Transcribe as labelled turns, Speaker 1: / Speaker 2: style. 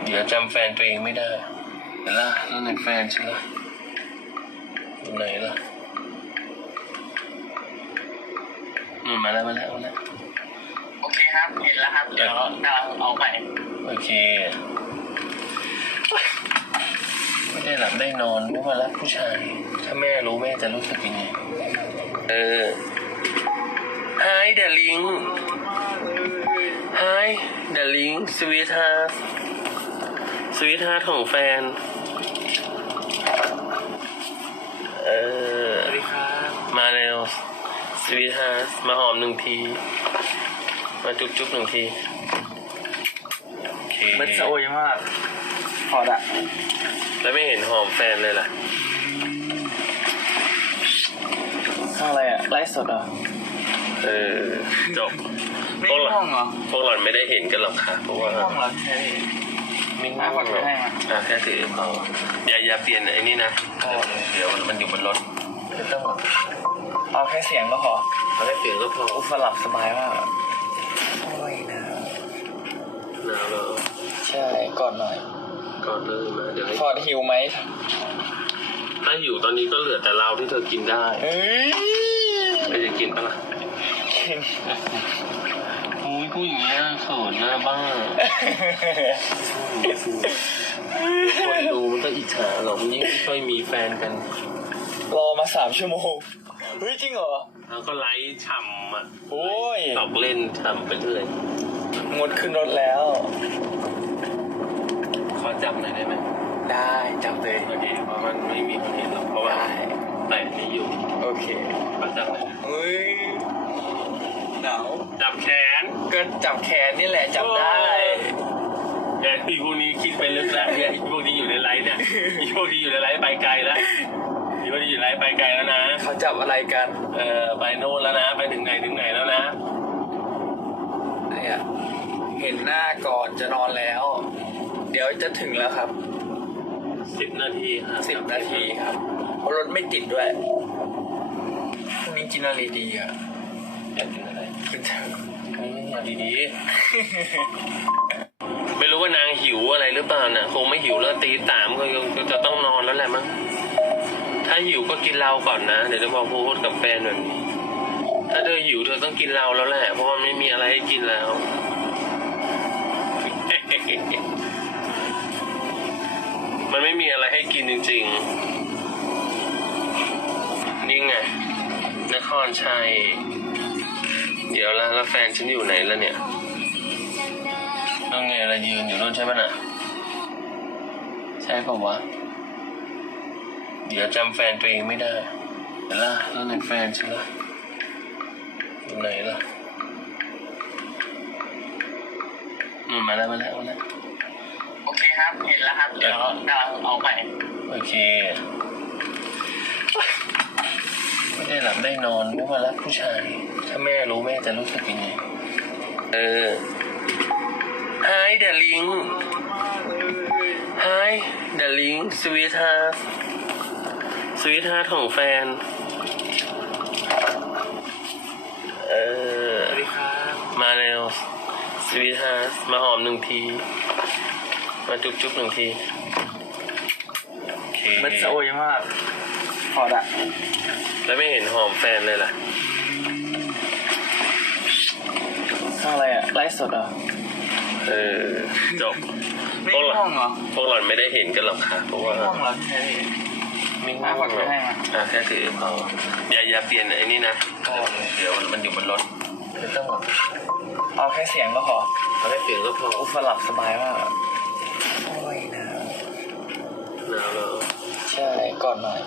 Speaker 1: เดี๋ยวจำแฟนตัวเองไม่ได้เห็นล่ะแล้วไหนแฟนฉันล่ะอยู่ไหนล่ะมาแล้ว
Speaker 2: โอเคครับเห็นแล้วครับเดี๋ยวกำลังเอาไป
Speaker 1: โอเคไม่ได้หลับได้นอนไม่มารักผู้ชายถ้าแม่รู้แม่จะรู้สึกยังไงHi darling Hi darling sweetheart ของแฟน
Speaker 2: สวัสดีครับ
Speaker 1: มาเร็ว sweetheart มาหอมหนึ่งทีมาจุ๊บหนึ่งทีโอเค
Speaker 2: มันสวยมากพอละ
Speaker 1: แล้วไม่เห็นหอมแฟนเลยล่ะ
Speaker 2: อะไรอ่ะไลฟ์สดอ่ะ
Speaker 1: จบ
Speaker 2: ไม่ง่วงเหรอ
Speaker 1: พวกเราไม่ได้เห็นกันหรอกค่ะเพราะว่า
Speaker 2: ง่วงเหรอ
Speaker 1: ไม่ง่วงหรอกแค่ถือพออย่าเปลี่ยนไอ้นี่นะเดี๋ยวมันอยู่บนรถไม่ต้อง
Speaker 2: เอาแค่เสียงก็พอ
Speaker 1: เอาแค่เสียงก็พอ
Speaker 2: สลับสบายมากโอ้ยหนาว
Speaker 1: เลย
Speaker 2: ใช่ก่อนหน่อย
Speaker 1: ก่อนเลยมาเดี๋ยว
Speaker 2: พอดหิวไหม
Speaker 1: ถ้าหิวตอนนี้ก็เหลือแต่เราที่เธอกินได้ไม่จะกินปะล่ะ
Speaker 2: กิน
Speaker 1: พูดอย่างนี้เขินหน้าบ้าคนดูมันก็อิจฉาหรอกยิ่งไม่ค่อยมีแฟนกัน
Speaker 2: รอมา3 ชั่วโมงเฮ้ยจริงเหรอ
Speaker 1: แล้วก็ไลฟ์ฉ่ำอ่ะ
Speaker 2: โอ้ย
Speaker 1: ตอกเล่นฉ่ำไปเรื่อย
Speaker 2: งดขึ้นรถแล้ว
Speaker 1: ขอจับหน่อยได้ไหม
Speaker 2: ได้จับเลย
Speaker 1: โอเคเพราะมันไม่มีคนเห็นหรอกเพราะว่าแต่นี่อยู่
Speaker 2: โอเค
Speaker 1: ขอจับหน่อย
Speaker 2: เฮ้ยหนาว
Speaker 1: จับแขน
Speaker 2: ก็จับแขนนี่แหละจับได้
Speaker 1: แต่พี่พวกนี้คิดไปลึกแล้วเนี่ยพวกนี้อยู่ในไลฟ์เนี่ยพวกนี้อยู่ในไลฟ์ไปไกลแล้วพวกนี้อยู่ในไลฟ์ไปไกลแล้วนะ
Speaker 2: เขาจับอะไรกัน
Speaker 1: ไปโน่นแล้วนะไปถึงไหนแล้วนะ
Speaker 2: เนี่ยเห็นหน้าก่อนจะนอนแล้วเดี๋ยวจะถึงแล้วครับ
Speaker 1: 10 นาทีครับ
Speaker 2: 10 นาทีครับเพราะรถไม่ติดด้วยพรุ่งนี้กินอะไรดีอ่ะ
Speaker 1: อยากกินอะไร
Speaker 2: กินเถอะ
Speaker 1: อยากดีๆไม่รู้ว่านางหิวอะไรหรือเปล่าน่ะคงไม่หิวแล้วตี3ก็จะต้องนอนแล้วแหละมั้งถ้าหิวก็กินเราก่อนนะเดี๋ยวจะบอกพูดกับแฟนแบบนี้ถ้าเธอหิวเธอต้องกินเราแล้วแหละเพราะว่าไม่มีอะไรให้กินแล้วมันไม่มีอะไรให้กินจริงๆนี่ไงนครชัยเดี๋ยวแล้วแฟนฉันอยู่ไหนแล้วเนี่ยต้องไงเรายืนอยู่นู่นใช่ไหมน่ะใช่ป่าววะเดี๋ยวจำแฟนตัวเองไม่ได้เห็นล่ะแล้วไหนแฟนฉันล่ะอยู่ไหนล่ะมาแล้ว
Speaker 2: โอเคครับเห็นแล้วครับเดี๋ยวกำลังเอาไป
Speaker 1: โอเคไม่ได้หลับได้นอนไม่มารักผู้ชายถ้าแม่รู้แม่จะรู้สึกยังไงHi darling Hi darling sweetheart ของแฟน
Speaker 2: สวัสดีครับ
Speaker 1: มาเร็ว sweetheart มาหอมหนึ่งทีมาจุ๊บหนึ่งทีโอเค
Speaker 2: มันสวยมากพอละ
Speaker 1: แล้วไม่เห็นหอมแฟนเลยล่ะ
Speaker 2: อะไรอ่ะไลฟ์สดอ่ะ
Speaker 1: จบ
Speaker 2: ไม่ง่วงเหรอ
Speaker 1: พวกเราไม่ได้เห็นกันหรอกค่ะเพราะว่า
Speaker 2: ง่วงเหรอ
Speaker 1: ไม่ง่วงหรอกแค่ถือพออย่าเปลี่ยนไอ้นี่นะเดี๋ยวมันอยู่บนรถไม่ต้อง
Speaker 2: เอาแค่เสียงก็พอ
Speaker 1: เอาแค่เสียงก็พอ
Speaker 2: สลับสบายมากโอ้ยหนาว
Speaker 1: เลย
Speaker 2: ใช่ก่อนหน่อย